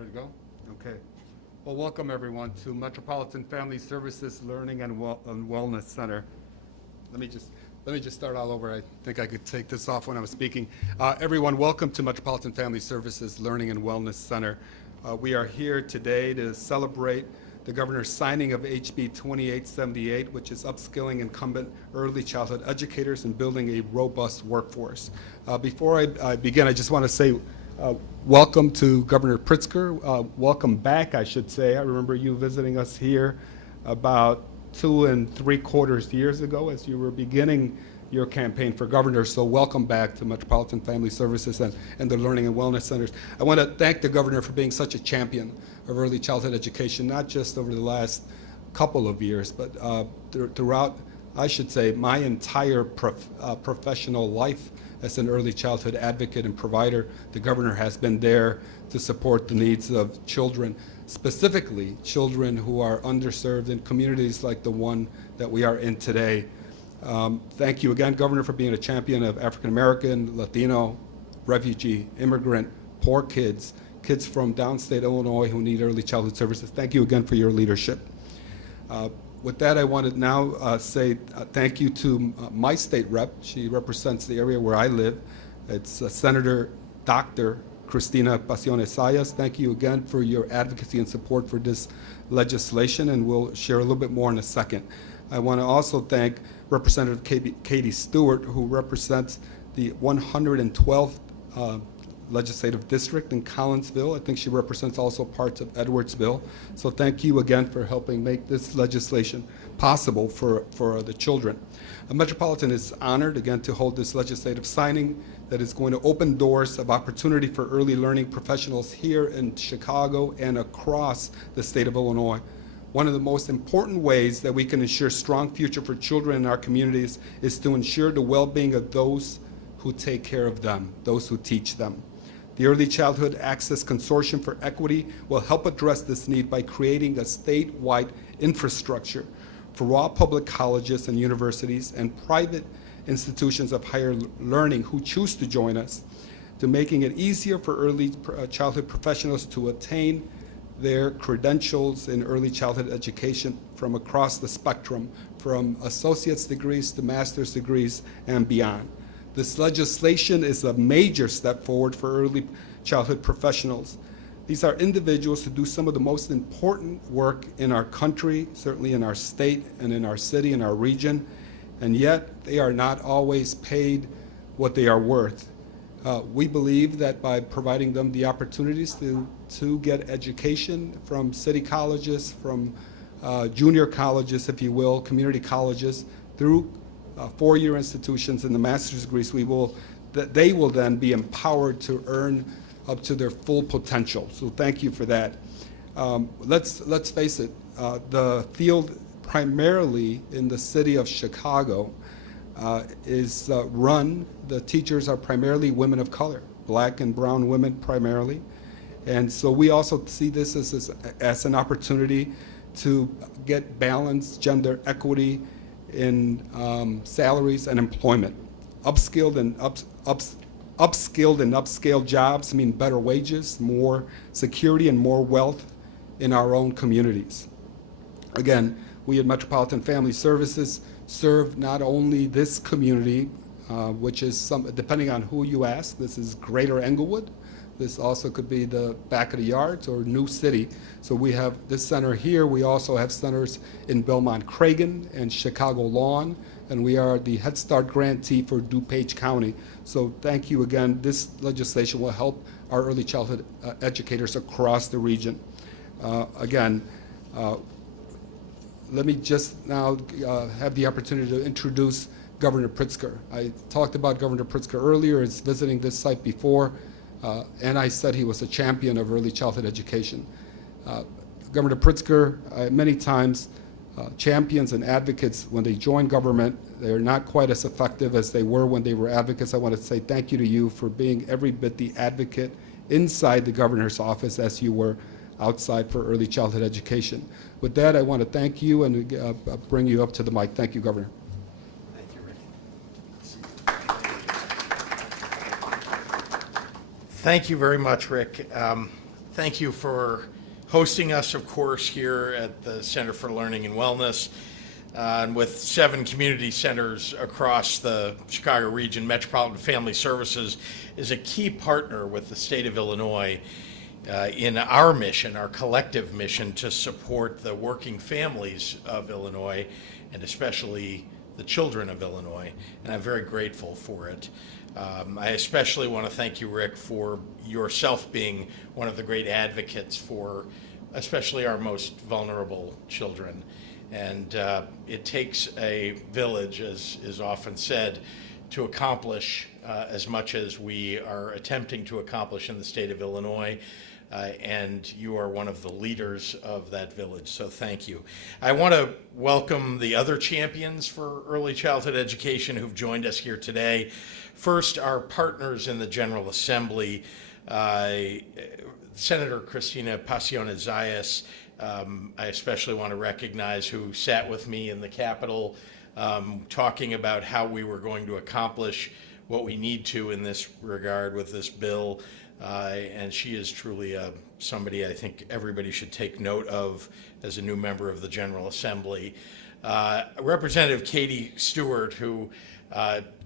Ready to go? Okay. Well, welcome everyone to Metropolitan Family Services Learning and Wellness Center. Let me just start all over. I think I could take this off when I was speaking. Everyone, welcome to Metropolitan Family Services Learning and Wellness Center. We are here today to celebrate the governor's signing of HB 2878, which is upskilling incumbent early childhood educators and building a robust workforce. Before I begin, I just want to say welcome to Governor Pritzker. Welcome back, I should say. I remember you visiting us here about 2 3/4 years ago as you were beginning your campaign for governor. So welcome back to Metropolitan Family Services and the Learning and Wellness Centers. I want to thank the governor for being such a champion of early childhood education, not just over the last couple of years, but throughout, I should say, my entire professional life as an early childhood advocate and provider. The governor has been there to support the needs of children, specifically children who are underserved in communities like the one that we are in today. Thank you again, Governor, for being a champion of African American, Latino, refugee, immigrant, poor kids, kids from downstate Illinois who need early childhood services. Thank you again for your leadership. With that, I want to now say thank you to my state rep. She represents the area where I live. It's Senator Dr. Cristina Pacione-Sayas. Thank you again for your advocacy and support for this legislation, and we'll share a little bit more in a second. I want to also thank Representative Katie Stewart, who represents the 112th legislative district in Collinsville. I think she represents also parts of Edwardsville. So thank you again for helping make this legislation possible for the children. Metropolitan is honored again to hold this legislative signing that is going to open doors of opportunity for early learning professionals here in Chicago and across the state of Illinois. One of the most important ways that we can ensure a strong future for children in our communities is to ensure the well-being of those who take care of them, those who teach them. The Early Childhood Access Consortium for Equity will help address this need by creating a statewide infrastructure for all public colleges and universities and private institutions of higher learning who choose to join us, to making it easier for early childhood professionals to attain their credentials in early childhood education from across the spectrum, from associate's degrees to master's degrees and beyond. This legislation is a major step forward for early childhood professionals. These are individuals who do some of the most important work in our country, certainly in our state and in our city and our region, and yet they are not always paid what they are worth. We believe that by providing them the opportunities to get education from city colleges, from junior colleges, if you will, community colleges, through four-year institutions and the master's degrees, they will then be empowered to earn up to their full potential. So thank you for that. Let's face it, the field primarily in the city of Chicago is run, the teachers are primarily women of color, black and brown women primarily. And so we also see this as an opportunity to get balanced gender equity in salaries and employment. Upskilled and upscaled jobs mean better wages, more security, and more wealth in our own communities. Again, we at Metropolitan Family Services serve not only this community, which is depending on who you ask, this is Greater Englewood. This also could be the back of the yards or New City. So we have this center here. We also have centers in Belmont-Cragen and Chicago Lawn, and we are the Head Start grantee for DuPage County. So thank you again. This legislation will help our early childhood educators across the region. Let me just now have the opportunity to introduce Governor Pritzker. I talked about Governor Pritzker earlier. He's visiting this site before. And I said he was a champion of early childhood education. Governor Pritzker, many times, champions and advocates, when they join government, they're not quite as effective as they were when they were advocates. I want to say thank you to you for being every bit the advocate inside the governor's office as you were outside for early childhood education. With that, I want to thank you and bring you up to the mic. Thank you, Governor. Thank you very much, Rick. Thank you for hosting us, of course, here at the Center for Learning and Wellness. And with 7 community centers across the Chicago region, Metropolitan Family Services is a key partner with the state of Illinois in our mission, our collective mission to support the working families of Illinois and especially the children of Illinois. And I'm very grateful for it. I especially want to thank you, Rick, for yourself being one of the great advocates for especially our most vulnerable children. And it takes a village, as is often said, to accomplish as much as we are attempting to accomplish in the state of Illinois. And you are one of the leaders of that village, so thank you. I want to welcome the other champions for early childhood education who've joined us here today. First, our partners in the General Assembly, Senator Cristina Pacione-Zayas. I especially want to recognize who sat with me in the Capitol talking about how we were going to accomplish what we need to in this regard with this bill. And she is truly somebody I think everybody should take note of as a new member of the General Assembly. Representative Katie Stewart, who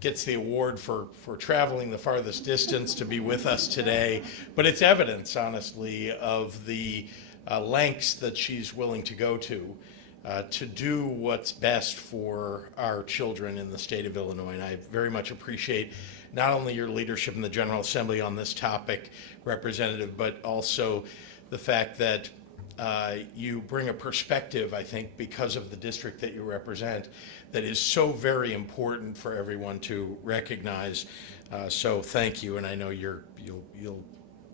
gets the award for traveling the farthest distance to be with us today. But it's evidence, honestly, of the lengths that she's willing to go to do what's best for our children in the state of Illinois. And I very much appreciate not only your leadership in the General Assembly on this topic, Representative, but also the fact that you bring a perspective, I think, because of the district that you represent, that is so very important for everyone to recognize. So thank you, and I know you'll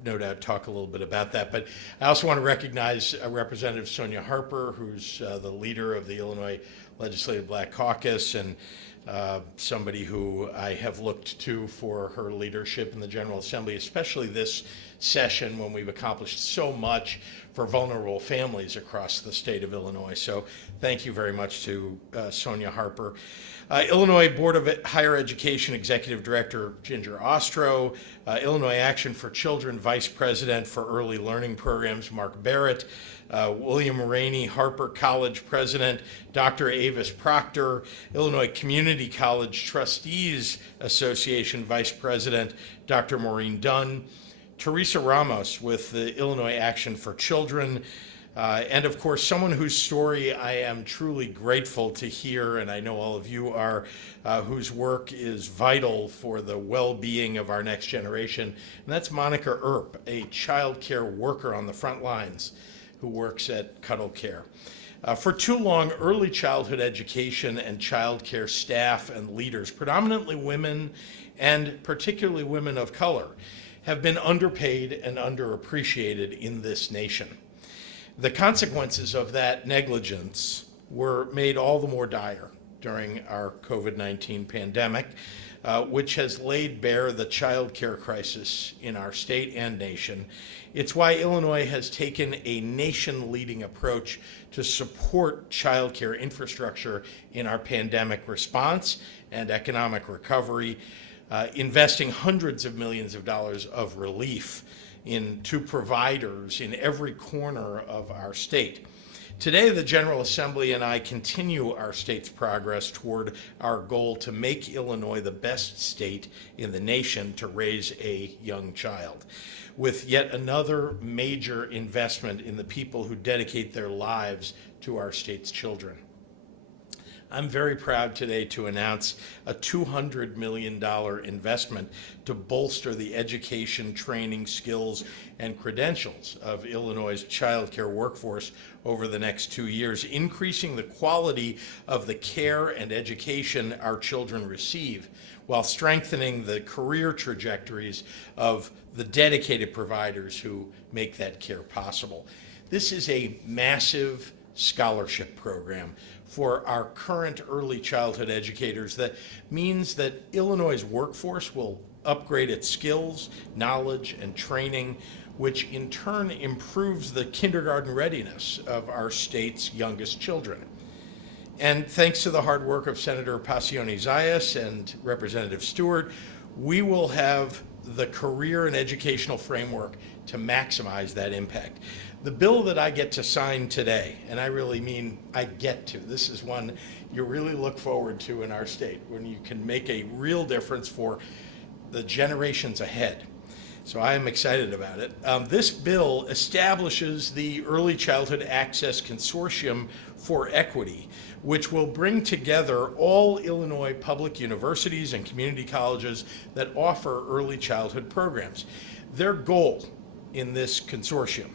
no doubt talk a little bit about that. But I also want to recognize Representative Sonia Harper, who's the leader of the Illinois Legislative Black Caucus, and somebody who I have looked to for her leadership in the General Assembly, especially this session when we've accomplished so much for vulnerable families across the state of Illinois. So thank you very much to Sonia Harper. Illinois Board of Higher Education Executive Director Ginger Ostro, Illinois Action for Children Vice President for Early Learning Programs Mark Barrett, William Rainey Harper College President Dr. Avis Proctor, Illinois Community College Trustees Association Vice President Dr. Maureen Dunn, Teresa Ramos with the Illinois Action for Children, and of course, someone whose story I am truly grateful to hear, and I know all of you are, whose work is vital for the well-being of our next generation, and that's Monica Earp, a child care worker on the front lines who works at Cuddle Care. For too long, early childhood education and child care staff and leaders, predominantly women and particularly women of color, have been underpaid and underappreciated in this nation. The consequences of that negligence were made all the more dire during our COVID-19 pandemic, which has laid bare the child care crisis in our state and nation. It's why Illinois has taken a nation-leading approach to support child care infrastructure in our pandemic response and economic recovery, investing hundreds of millions of dollars of relief into providers in every corner of our state. Today, the General Assembly and I continue our state's progress toward our goal to make Illinois the best state in the nation to raise a young child, with yet another major investment in the people who dedicate their lives to our state's children. I'm very proud today to announce a $200 million investment to bolster the education, training, skills, and credentials of Illinois' child care workforce over the next 2 years, increasing the quality of the care and education our children receive, while strengthening the career trajectories of the dedicated providers who make that care possible. This is a massive scholarship program for our current early childhood educators that means that Illinois' workforce will upgrade its skills, knowledge, and training, which in turn improves the kindergarten readiness of our state's youngest children. And thanks to the hard work of Senator Pacione-Zayas and Representative Stewart, we will have the career and educational framework to maximize that impact. The bill that I get to sign today, and I really mean I get to, this is one you really look forward to in our state, when you can make a real difference for the generations ahead. So I am excited about it. This bill establishes the Early Childhood Access Consortium for Equity, which will bring together all Illinois public universities and community colleges that offer early childhood programs. Their goal in this consortium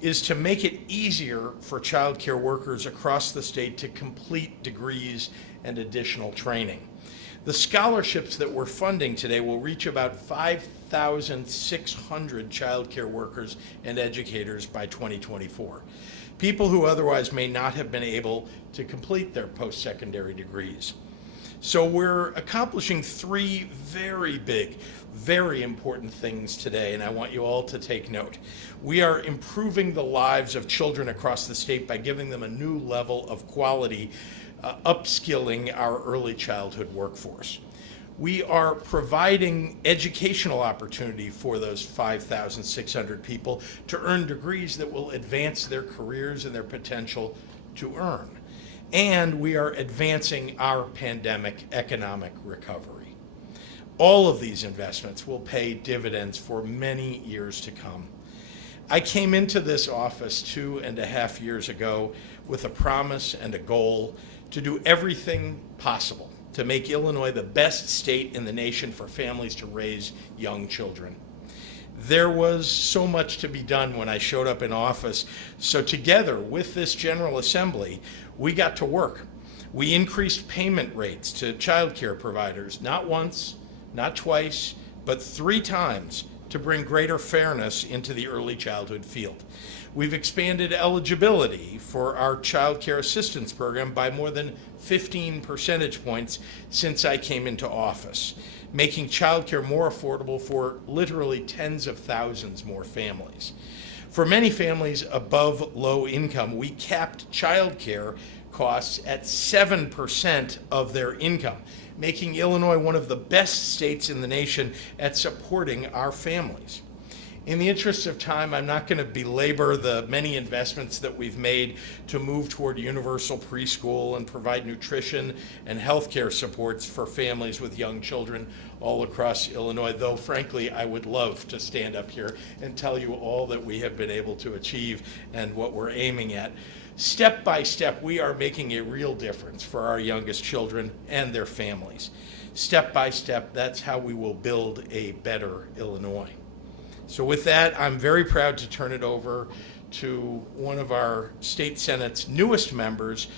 is to make it easier for child care workers across the state to complete degrees and additional training. The scholarships that we're funding today will reach about 5,600 child care workers and educators by 2024. People who otherwise may not have been able to complete their post-secondary degrees. So we're accomplishing three very big, very important things today, and I want you all to take note. We are improving the lives of children across the state by giving them a new level of quality, upskilling our early childhood workforce. We are providing educational opportunity for those 5,600 people to earn degrees that will advance their careers and their potential to earn. And we are advancing our pandemic economic recovery. All of these investments will pay dividends for many years to come. I came into this office 2.5 years ago with a promise and a goal to do everything possible to make Illinois the best state in the nation for families to raise young children. There was so much to be done when I showed up in office, so together with this General Assembly, we got to work. We increased payment rates to child care providers, not once, not twice, but 3 times, to bring greater fairness into the early childhood field. We've expanded eligibility for our child care assistance program by more than 15 percentage points since I came into office, making child care more affordable for literally tens of thousands more families. For many families above low income, we capped child care costs at 7% of their income, making Illinois one of the best states in the nation at supporting our families. In the interest of time, I'm not going to belabor the many investments that we've made to move toward universal preschool and provide nutrition and healthcare supports for families with young children all across Illinois, though frankly, I would love to stand up here and tell you all that we have been able to achieve and what we're aiming at. Step by step, we are making a real difference for our youngest children and their families. Step by step, that's how we will build a better Illinois. So with that, I'm very proud to turn it over to one of our state Senate's newest members,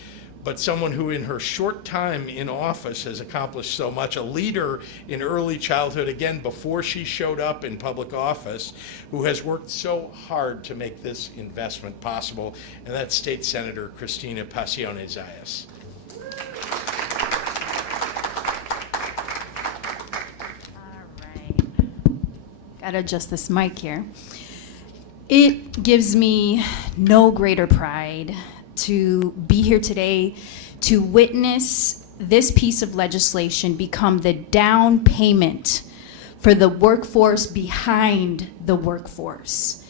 but someone who in her short time in office has accomplished so much, a leader in early childhood, again, before she showed up in public office, who has worked so hard to make this investment possible, and that's State Senator Cristina Pacione-Zayas. Gotta adjust this mic here. It gives me no greater pride to be here today to witness this piece of legislation become the down payment for the workforce behind the workforce.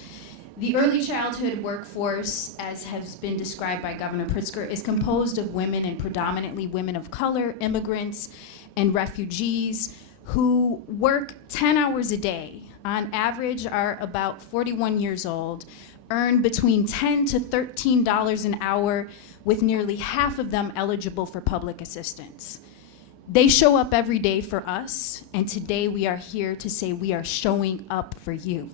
The early childhood workforce, as has been described by Governor Pritzker, is composed of women and predominantly women of color, immigrants, and refugees who work 10 hours a day, on average are about 41 years old, earn between $10 to $13 an hour, with nearly half of them eligible for public assistance. They show up every day for us, and today we are here to say we are showing up for you.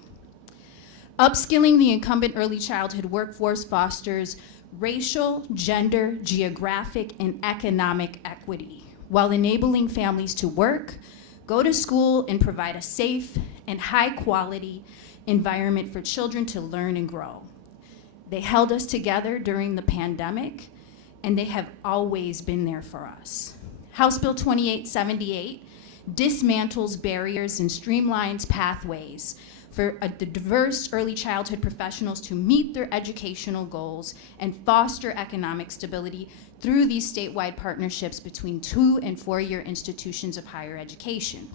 Upskilling the incumbent early childhood workforce fosters racial, gender, geographic, and economic equity, while enabling families to work, go to school, and provide a safe and high-quality environment for children to learn and grow. They held us together during the pandemic, and they have always been there for us. House Bill 2878 dismantles barriers and streamlines pathways for the diverse early childhood professionals to meet their educational goals and foster economic stability through these statewide partnerships between 2- and 4-year institutions of higher education.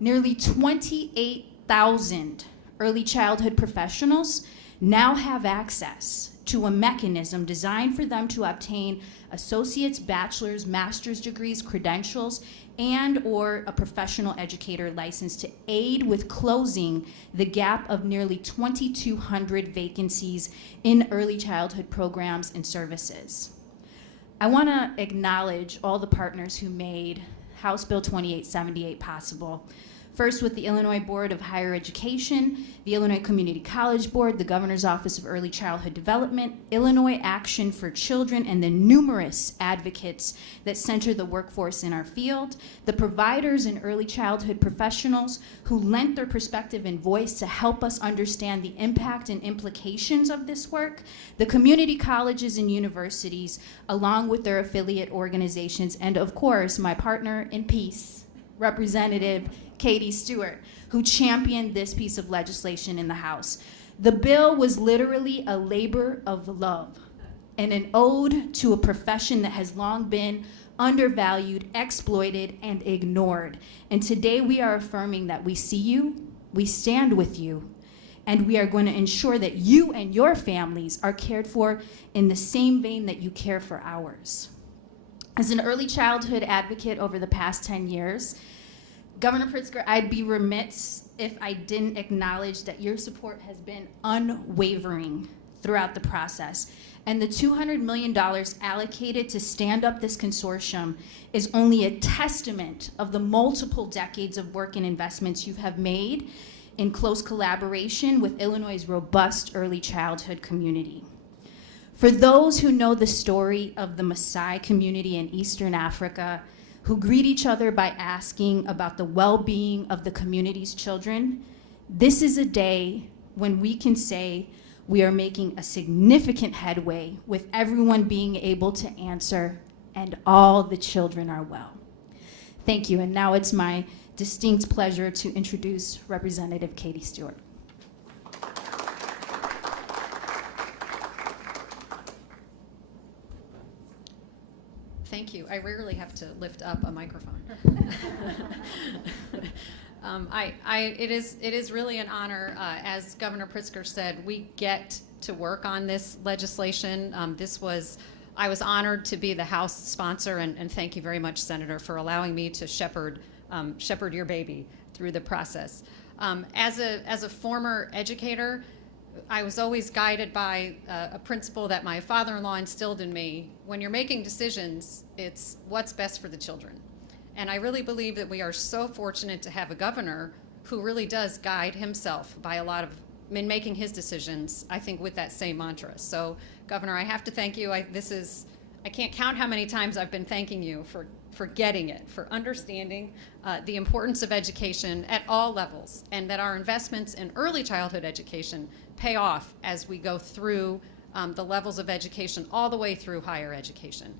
Nearly 28,000 early childhood professionals now have access to a mechanism designed for them to obtain associate's, bachelor's, master's degrees, credentials, and or a professional educator license to aid with closing the gap of nearly 2,200 vacancies in early childhood programs and services. I want to acknowledge all the partners who made House Bill 2878 possible. First, with the Illinois Board of Higher Education, the Illinois Community College Board, the Governor's Office of Early Childhood Development, Illinois Action for Children, and the numerous advocates that center the workforce in our field, the providers and early childhood professionals who lent their perspective and voice to help us understand the impact and implications of this work, the community colleges and universities, along with their affiliate organizations, and of course, my partner in peace, Representative Katie Stewart, who championed this piece of legislation in the House. The bill was literally a labor of love and an ode to a profession that has long been undervalued, exploited, and ignored. And today we are affirming that we see you, we stand with you, and we are going to ensure that you and your families are cared for in the same vein that you care for ours. As an early childhood advocate over the past 10 years, Governor Pritzker, I'd be remiss if I didn't acknowledge that your support has been unwavering throughout the process. And the $200 million allocated to stand up this consortium is only a testament of the multiple decades of work and investments you have made in close collaboration with Illinois' robust early childhood community. For those who know the story of the Maasai community in Eastern Africa, who greet each other by asking about the well-being of the community's children, this is a day when we can say we are making a significant headway with everyone being able to answer, and all the children are well. Thank you, and now it's my distinct pleasure to introduce Representative Katie Stewart. Thank you. I rarely have to lift up a microphone. It is really an honor. As Governor Pritzker said, we get to work on this legislation. I was honored to be the House sponsor, and thank you very much, Senator, for allowing me to shepherd your baby through the process. As a former educator, I was always guided by a principle that my father-in-law instilled in me. When you're making decisions, it's what's best for the children. And I really believe that we are so fortunate to have a governor who really does guide himself by in making his decisions, I think, with that same mantra. So, Governor, I have to thank you. I can't count how many times I've been thanking you for getting it, for understanding the importance of education at all levels, and that our investments in early childhood education pay off as we go through the levels of education all the way through higher education.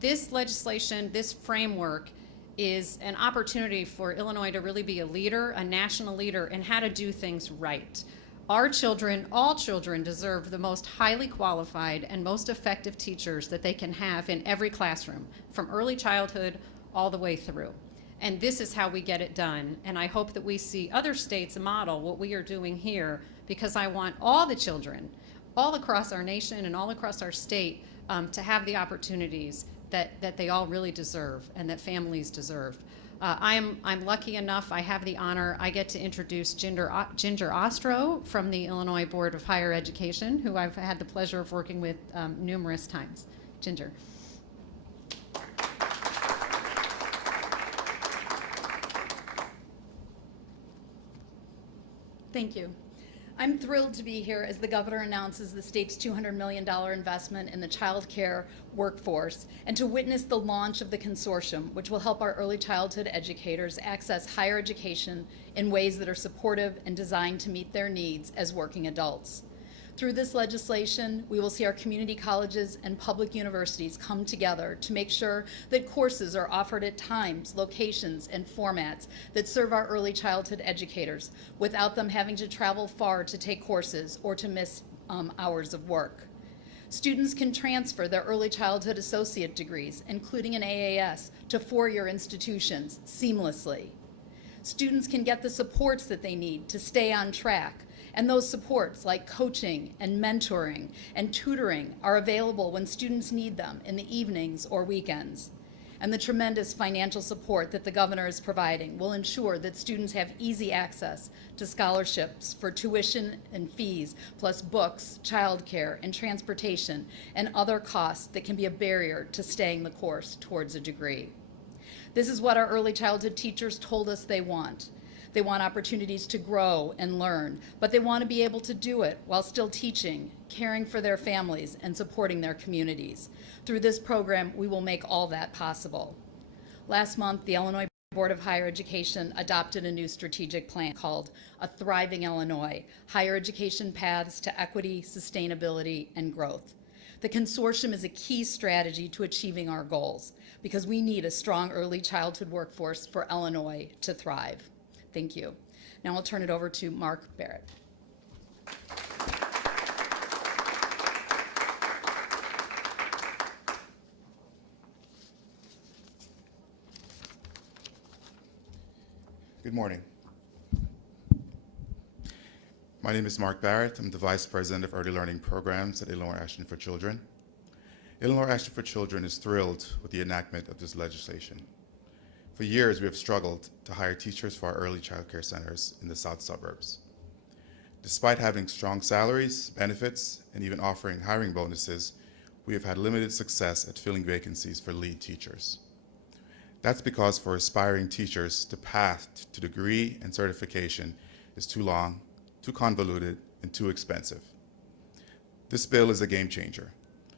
This legislation, this framework, is an opportunity for Illinois to really be a leader, a national leader, in how to do things right. Our children, all children, deserve the most highly qualified and most effective teachers that they can have in every classroom, from early childhood all the way through. And this is how we get it done. And I hope that we see other states model what we are doing here, because I want all the children, all across our nation and all across our state, to have the opportunities that they all really deserve and that families deserve. I'm lucky enough, I have the honor, I get to introduce Ginger Ostro from the Illinois Board of Higher Education, who I've had the pleasure of working with numerous times. Ginger. Thank you. I'm thrilled to be here as the governor announces the state's $200 million investment in the child care workforce, and to witness the launch of the consortium, which will help our early childhood educators access higher education in ways that are supportive and designed to meet their needs as working adults. Through this legislation, we will see our community colleges and public universities come together to make sure that courses are offered at times, locations, and formats that serve our early childhood educators without them having to travel far to take courses or to miss hours of work. Students can transfer their early childhood associate degrees, including an AAS, to four-year institutions seamlessly. Students can get the supports that they need to stay on track. And those supports, like coaching and mentoring and tutoring, are available when students need them in the evenings or weekends. And the tremendous financial support that the governor is providing will ensure that students have easy access to scholarships for tuition and fees, plus books, childcare, and transportation, and other costs that can be a barrier to staying the course towards a degree. This is what our early childhood teachers told us they want. They want opportunities to grow and learn, but they want to be able to do it while still teaching, caring for their families, and supporting their communities. Through this program, we will make all that possible. Last month, the Illinois Board of Higher Education adopted a new strategic plan called A Thriving Illinois: Higher Education Paths to Equity, Sustainability, and Growth. The consortium is a key strategy to achieving our goals because we need a strong early childhood workforce for Illinois to thrive. Thank you. Now I'll turn it over to Mark Barrett. Good morning. My name is Mark Barrett. I'm the Vice President of Early Learning Programs at Illinois Action for Children. Illinois Action for Children is thrilled with the enactment of this legislation. For years, we have struggled to hire teachers for our early child care centers in the south suburbs. Despite having strong salaries, benefits, and even offering hiring bonuses, we have had limited success at filling vacancies for lead teachers. That's because for aspiring teachers, the path to degree and certification is too long, too convoluted, and too expensive. This bill is a game changer.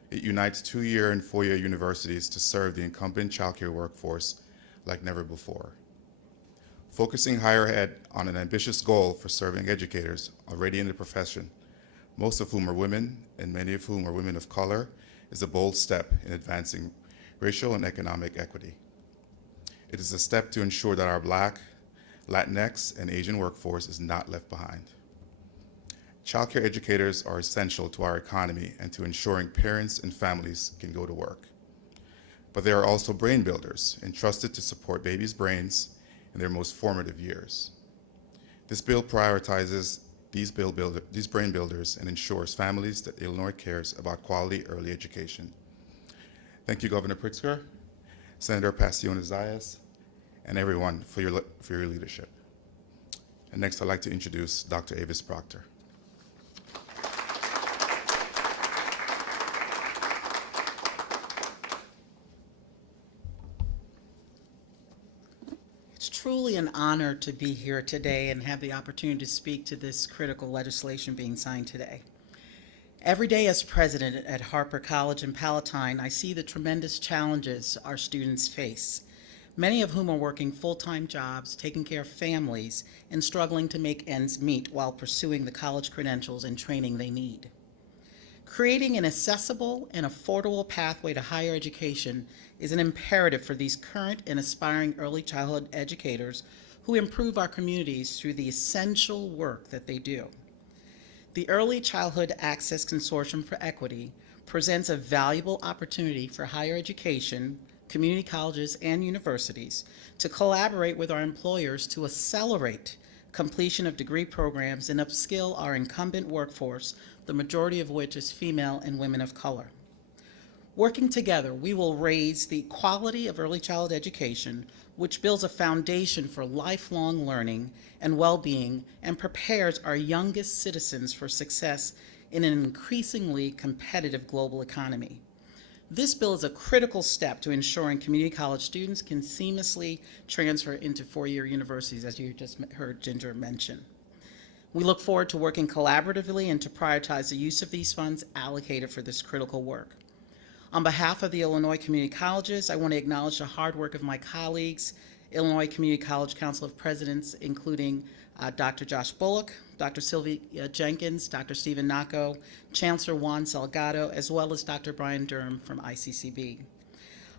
It unites 2-year and 4-year universities to serve the incumbent childcare workforce like never before. Focusing higher ed on an ambitious goal for serving educators already in the profession, most of whom are women and many of whom are women of color, is a bold step in advancing racial and economic equity. It is a step to ensure that our Black, Latinx, and Asian workforce is not left behind. Childcare educators are essential to our economy and to ensuring parents and families can go to work. But they are also brain builders, entrusted to support babies' brains in their most formative years. This bill prioritizes these brain builders and ensures families that Illinois cares about quality early education. Thank you, Governor Pritzker, Senator Pacione-Zayas, and everyone for your leadership. And next, I'd like to introduce Dr. Avis Proctor. It's truly an honor to be here today and have the opportunity to speak to this critical legislation being signed today. Every day as president at Harper College in Palatine, I see the tremendous challenges our students face, many of whom are working full-time jobs, taking care of families, and struggling to make ends meet while pursuing the college credentials and training they need. Creating an accessible and affordable pathway to higher education is an imperative for these current and aspiring early childhood educators who improve our communities through the essential work that they do. The Early Childhood Access Consortium for Equity presents a valuable opportunity for higher education, community colleges, and universities to collaborate with our employers to accelerate completion of degree programs and upskill our incumbent workforce, the majority of which is female and women of color. Working together, we will raise the quality of early childhood education, which builds a foundation for lifelong learning and well-being and prepares our youngest citizens for success in an increasingly competitive global economy. This bill is a critical step to ensuring community college students can seamlessly transfer into four-year universities, as you just heard Ginger mention. We look forward to working collaboratively and to prioritize the use of these funds allocated for this critical work. On behalf of the Illinois Community Colleges, I want to acknowledge the hard work of my colleagues, Illinois Community College Council of Presidents, including Dr. Josh Bullock, Dr. Sylvia Jenkins, Dr. Stephen Naco, Chancellor Juan Salgado, as well as Dr. Brian Durham from ICCB.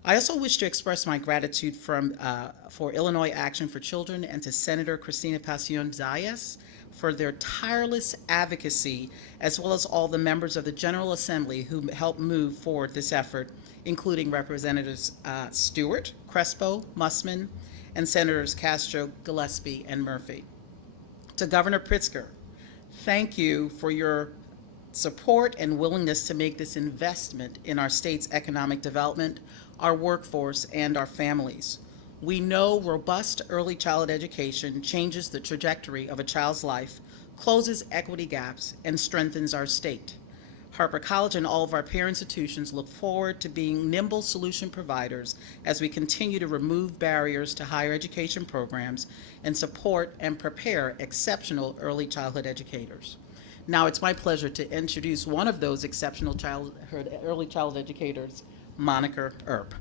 I also wish to express my gratitude for Illinois Action for Children and to Senator Cristina Pacione-Zayas for their tireless advocacy, as well as all the members of the General Assembly who helped move forward this effort, including Representatives Stewart, Crespo, Mussman, and Senators Castro, Gillespie, and Murphy. To Governor Pritzker, thank you for your support and willingness to make this investment in our state's economic development, our workforce, and our families. We know robust early childhood education changes the trajectory of a child's life, closes equity gaps, and strengthens our state. Harper College and all of our peer institutions look forward to being nimble solution providers as we continue to remove barriers to higher education programs and support and prepare exceptional early childhood educators. Now it's my pleasure to introduce one of those exceptional early childhood educators, Monica Earp.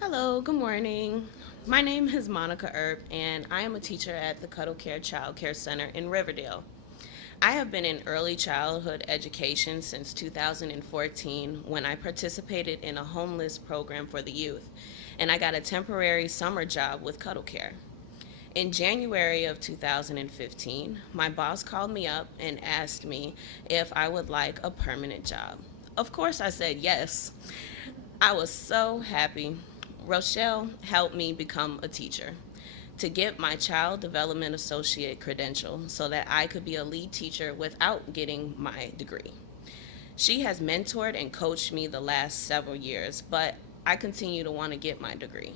Hello, good morning. My name is Monica Earp, and I am a teacher at the Cuddle Care Child Care Center in Riverdale. I have been in early childhood education since 2014 when I participated in a homeless program for the youth, and I got a temporary summer job with Cuddle Care. In January of 2015, my boss called me up and asked me if I would like a permanent job. Of course I said yes. I was so happy. Rochelle helped me become a teacher to get my Child Development Associate credential so that I could be a lead teacher without getting my degree. She has mentored and coached me the last several years, but I continue to want to get my degree.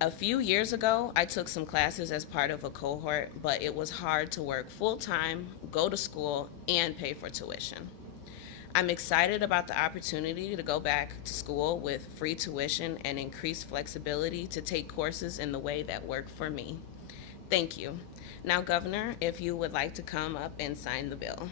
A few years ago, I took some classes as part of a cohort, but it was hard to work full-time, go to school, and pay for tuition. I'm excited about the opportunity to go back to school with free tuition and increased flexibility to take courses in the way that work for me. Thank you. Now, Governor, if you would like to come up and sign the bill.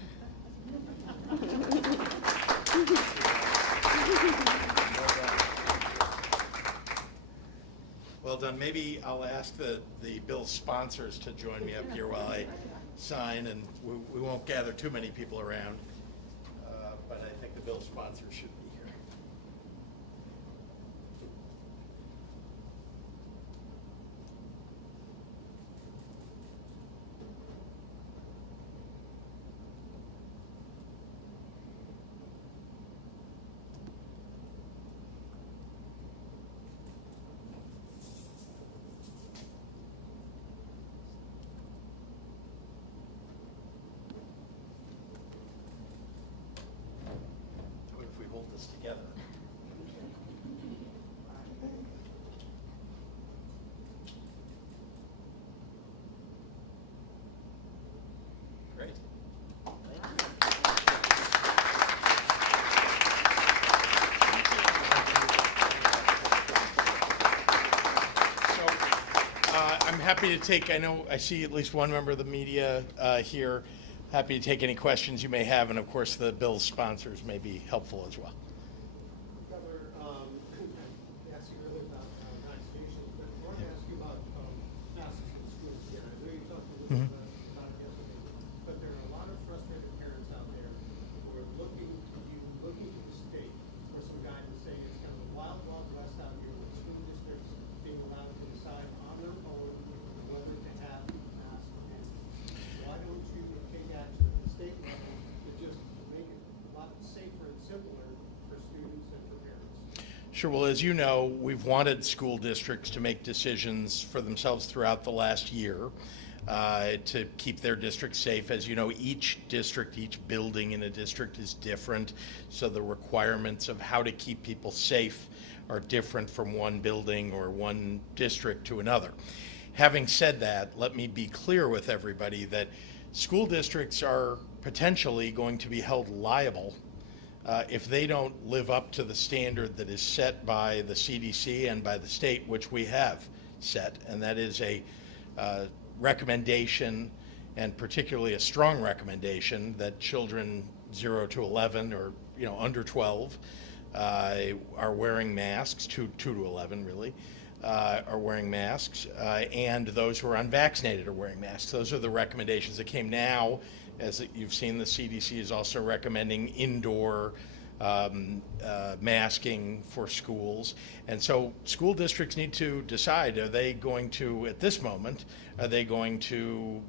Well done. Maybe I'll ask the bill sponsors to join me up here while I sign, and we won't gather too many people around. But I think the bill sponsor should be here. What if we hold this together? Great. I'm happy to take, I see at least one member of the media here. Happy to take any questions you may have, and of course the bill's sponsors may be helpful as well. Governor, I asked you earlier about constitution, but I want to ask you about masks in schools here. I know you talked a little bit about it yesterday, but there are a lot of frustrated parents out there who are looking to the state for some guidance, saying it's kind of a wild, wild west out here with school districts being allowed to decide on their own whether to have masks mandates. Why don't you take action at the state level to just make it a lot safer and simpler for students and for parents? Sure. Well, as you know, we've wanted school districts to make decisions for themselves throughout the last year to keep their district safe. As you know, each district, each building in a district is different, so the requirements of how to keep people safe are different from one building or one district to another. Having said that, let me be clear with everybody that school districts are potentially going to be held liable if they don't live up to the standard that is set by the CDC and by the state, which we have set, and that is a recommendation, and particularly a strong recommendation, that children 0 to 11 or under 12 are wearing masks, 2 to 11 really, are wearing masks, and those who are unvaccinated are wearing masks. Those are the recommendations that came now. As you've seen, the CDC is also recommending indoor masking for schools. And so school districts need to decide, are they going to, at this moment, are they going to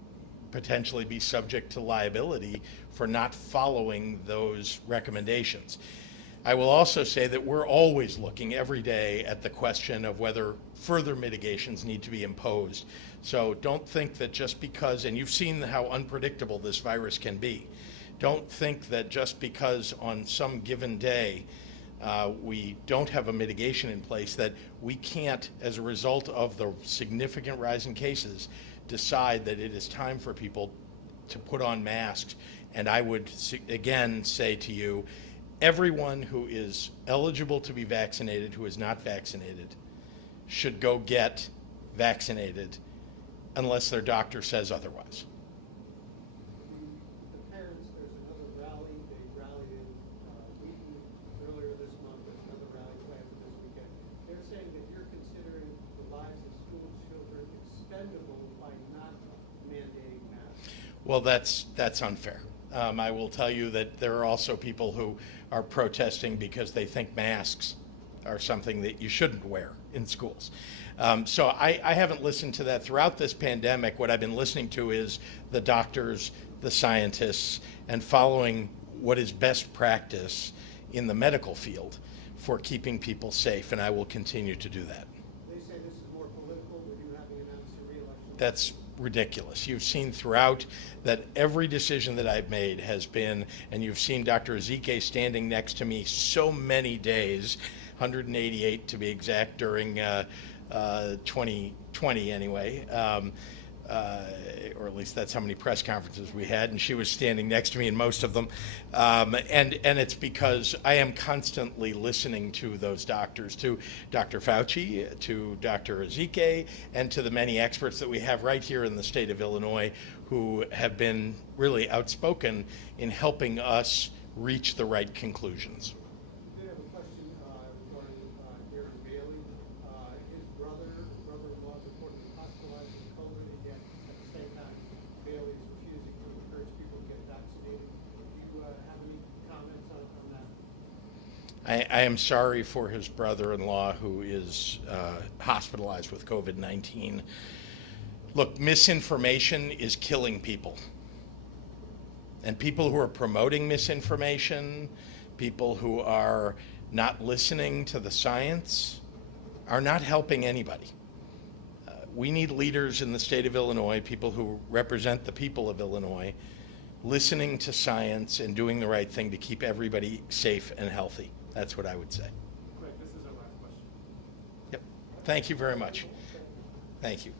potentially be subject to liability for not following those recommendations. I will also say that we're always looking every day at the question of whether further mitigations need to be imposed. So don't think that just because, and you've seen how unpredictable this virus can be, don't think that just because on some given day we don't have a mitigation in place that we can't, as a result of the significant rise in cases, decide that it is time for people to put on masks. And I would again say to you, everyone who is eligible to be vaccinated, who is not vaccinated, should go get vaccinated unless their doctor says otherwise. The parents, there's another rally. They rallied in Wheaton earlier this month. There's another rally planned for this weekend. They're saying that you're considering the lives of school children expendable by not mandating masks. Well, that's unfair. I will tell you that there are also people who are protesting because they think masks are something that you shouldn't wear in schools. So I haven't listened to that throughout this pandemic. What I've been listening to is the doctors, the scientists, and following what is best practice in the medical field for keeping people safe, and I will continue to do that. They say this is more political with you having announced your reelection. That's ridiculous. You've seen throughout that every decision that I've made has been, and you've seen Dr. Ezike standing next to me so many days, 188 to be exact, during 2020 anyway, or at least that's how many press conferences we had, and she was standing next to me in most of them. And it's because I am constantly listening to those doctors, to Dr. Fauci, to Dr. Ezike, and to the many experts that we have right here in the state of Illinois who have been really outspoken in helping us reach the right conclusions. I did have a question regarding Aaron Bailey. His brother-in-law is reportedly hospitalized with COVID, and yet at the same time, Bailey is refusing to encourage people to get vaccinated. Do you have any comments on that? I am sorry for his brother-in-law who is hospitalized with COVID-19. Look, misinformation is killing people. And people who are promoting misinformation, people who are not listening to the science, are not helping anybody. We need leaders in the state of Illinois, people who represent the people of Illinois, listening to science and doing the right thing to keep everybody safe and healthy. That's what I would say. Greg, this is our last question. Yep. Thank you very much. Thank you.